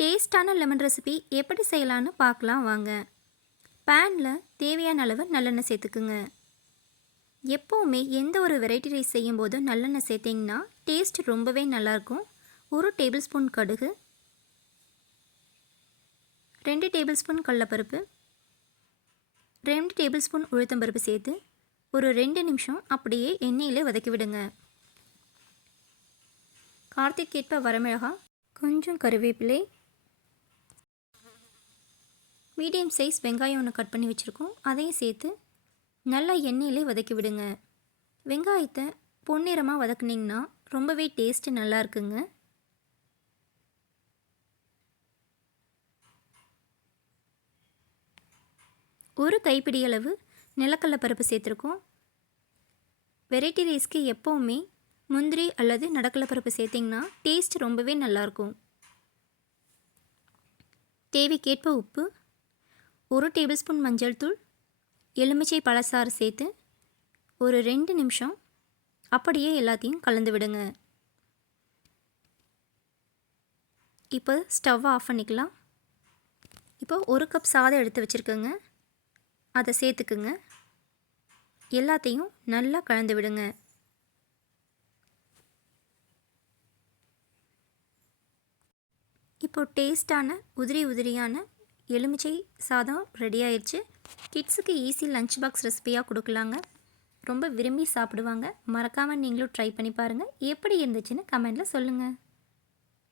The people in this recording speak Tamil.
டேஸ்டான லெமன் ரெசிபி எப்படி செய்யலான்னு பார்க்கலாம் வாங்க. பேனில் தேவையான அளவு நல்லெண்ணெய் சேர்த்துக்குங்க. எப்போவுமே எந்த ஒரு வெரைட்டி ரைஸ் செய்யும்போது நல்லெண்ணெய் சேர்த்திங்கன்னா டேஸ்ட் ரொம்பவே நல்லாயிருக்கும். 1 டேபிள் ஸ்பூன் கடுகு, 2 டேபிள் ஸ்பூன் கடலைப்பருப்பு, 2 டேபிள் ஸ்பூன் உளுத்தம்பருப்பு சேர்த்து ஒரு 2 நிமிஷம் அப்படியே எண்ணெயில் வதக்கி விடுங்க. காரத்திற்கேற்ப வரமிளகாய், கொஞ்சம் கருவேப்பிலை, மீடியம் சைஸ் வெங்காயம் ஒன்று கட் பண்ணி வச்சுருக்கோம், அதையும் சேர்த்து நல்லா எண்ணெயிலே வதக்கி விடுங்க. வெங்காயத்தை பொன்னிறமாக வதக்குனிங்கன்னா ரொம்பவே டேஸ்ட்டு நல்லா இருக்குங்க. ஒரு கைப்பிடி அளவு நிலக்கடலை பருப்பு சேர்த்துருக்கோம். வெரைட்டி ரைஸ்க்கு எப்போவுமே முந்திரி அல்லது நடக்கடலை பருப்பு சேர்த்திங்கன்னா டேஸ்ட் ரொம்பவே நல்லாயிருக்கும். தேவைக்கேற்ப உப்பு, 1 டேபிள் ஸ்பூன் மஞ்சள் தூள், எலுமிச்சை பழச்சாறு சேர்த்து ஒரு 2 நிமிஷம் அப்படியே எல்லாத்தையும் கலந்து விடுங்க. இப்போ ஸ்டவ் ஆஃப் பண்ணிக்கலாம். இப்போ 1 கப் சாதம் எடுத்து வச்சுருக்கேங்க, அதை சேர்த்துக்குங்க. எல்லாத்தையும் நல்லா கலந்து விடுங்க. இப்போ டேஸ்டான உதிரியான எலுமிச்சை சாதம் ரெடி ஆயிடுச்சு. கிட்ஸுக்கு ஈஸி லஞ்ச் பாக்ஸ் ரெசிபியாக கொடுக்கலாங்க. ரொம்ப விரும்பி சாப்பிடுவாங்க. மறக்காமல் நீங்களும் ட்ரை பண்ணி பாருங்கள். எப்படி இருந்துச்சுன்னு கமெண்டில் சொல்லுங்கள்.